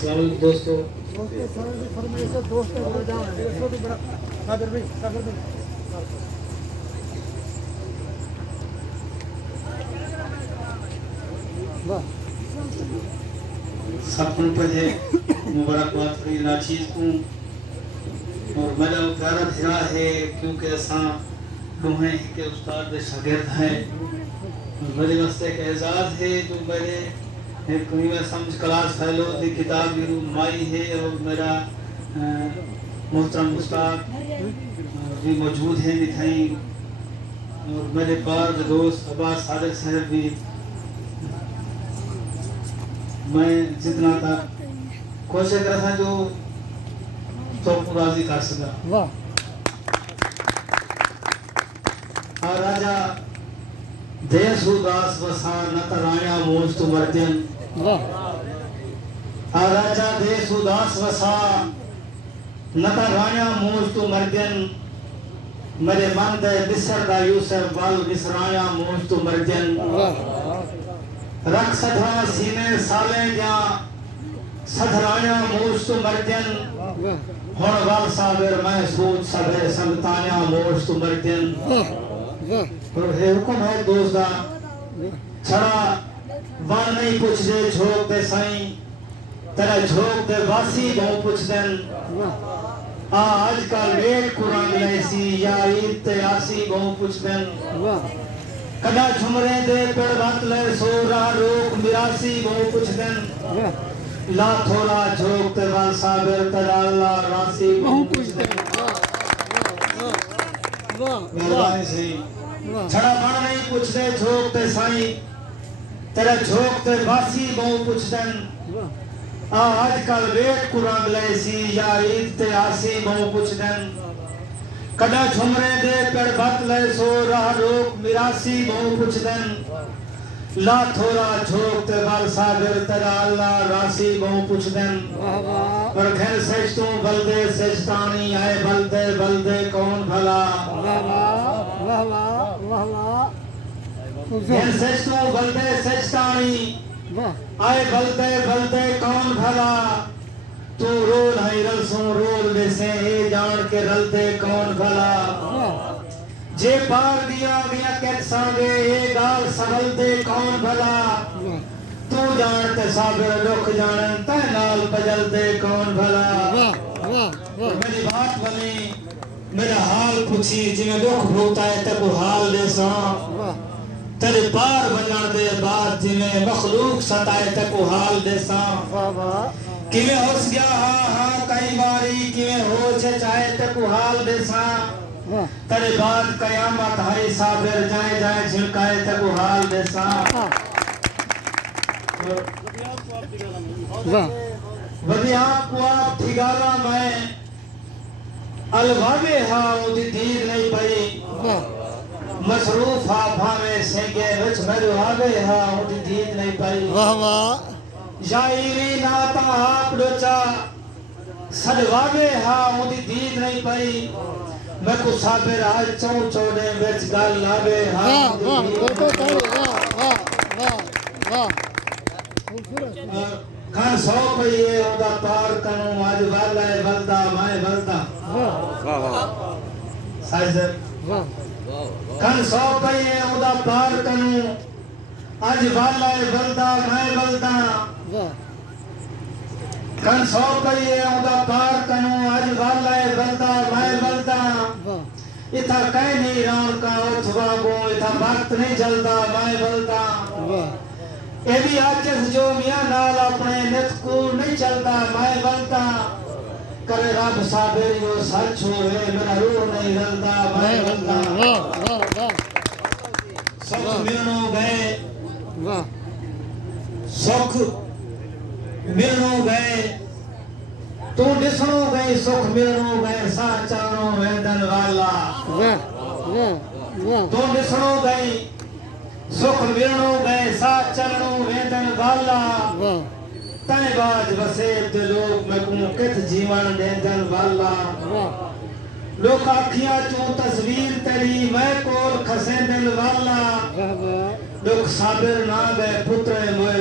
सलाम दोस्तों। सबको पहले मुबारकबाद करी नाचीज को और मेरा प्यारा धिरा है क्योंकि असा दोहें के उस्ताद दे शागिर्द हैं। मेरे वास्ते एक एजाज़ है जो मेरे एक में समझ क्लास फेलो की किताब भी रूमाई है और मेरा मोहतरम उस्ताद भी मौजूद है मिठाई और मेरे बार दोस्त अब्बास सादिक साहब भी। मैं जितना था कोशिश करा था जो तो राजी कर सका। वाह राजा देसुदास वसा न तराया मोज तो मर्जन। वाह राजा देसुदास वसा न तराया मोज तो मर्जन मेरे मन दे बिसर दा यूसुफ वाल बिसराया मोज तो मर्जन। वाह रख सधा सीने साले जा सधराया मोज तो मर्जन हुण वाल साबिर मैं सोच सबे संगताया मोज तो मर्जन। पर हे हुक्म है दोस्त दा छड़ा वन नहीं पुछ दे झोक दे साईं तेरा झोक दे वासी बहु पुछ देन। आजकल वेट कुरान लेसी या ईद ते आसी बहु पुछ देन। कदा झुमरे दे पेड़ बात ले सो रा रोक मिरासी बहु पुछ देन। ला थोड़ा झोक ते वाल साबिर तड़ाला रासी बहु पुछ देन। मेहरबानी से छड़ा बन नहीं पुछदे झोक ते साईं तेरा झोक ते वासी बहु पुछ देन। आजकल वेट कुरान लेसी या ईद ते आसी बहु पुछ देन। कदा झुमरे दे पेड़ बत ले सो राह रोक मिरासी बहु पुछ देन। ला थोड़ा झोक ते वाल साबिर तेरा अल्लाह रासी बहु पुछ देन। और घर सच तू बलदे सजतानी आए बलदे बलदे कौन भला। घर सच तू बलदे सजतानी आए बलदे बलदे कौन भला। तू रोल है रलसों रोल वैसे हे जान के रलदे कौन भला। जे पार दिया गया कैद सांगे ये गाल संभल दे कौन भला। तू जानते साबिर रुख जानन ते नाल बजल दे कौन भला। मेरी बात बनी मेरा हाल पूछी जिमें दुख भूता है ते को हाल दे सा। तेरे पार बजन दे बात जिमें मखलूक सताए ते को हाल दे सा। किवें होस गया हाँ कई बारी किवें हो चाहे ते को हाल दे सा। तेरे बाद कयामत है साबिर जाए जाए झिलकाए ते को हाल दे सा। वदिया को आप ठिगाला मैं अलवावे हा उदी दीद नहीं पई। मसरूफ हा भावे सेगे विच मेरे आवे हा उदी दीद नहीं पई। वाह वाह शायरी नाता आप डोचा सदवावे हा उदी दीद नहीं पई। मैं को साबिर आज चौ चौड़े विच गल लावे हा। वाह वाह खान सौ पईए ओदा पार करूं आज वाला है बलदा मैं बलदा। साइजर खान सौ पईए ओदा पार करूं आज वाला है बलदा मैं बलदा। खान सौ पईए ओदा पार करूं आज वाला है बलदा मैं बलदा। इथा कहीं नहीं राम का उठवा गो इथा वक्त नहीं जलदा मैं बलदा। ये भी आजिज़ जो मियां नाल अपने नित को नहीं चलता मैं बलदा। करे रब साबिर यो सच होवे मेरा रूह नहीं रलदा मैं बलदा। सुख मिलनो गए सुख मिलनो गए तू दिसनो गई सुख मिलनो गए सा चानो वेदन वाला। तू दिसनो गई सुख मिलनो गए सा चलनो वेदन वाला। तय बाज वसेब दे लोग मैं को कित जीवन देदन वाला। लोग आखियां चो तस्वीर तेरी मैं कोल खसे दिल वाला। लोग साबिर ना गए पुत्र मोए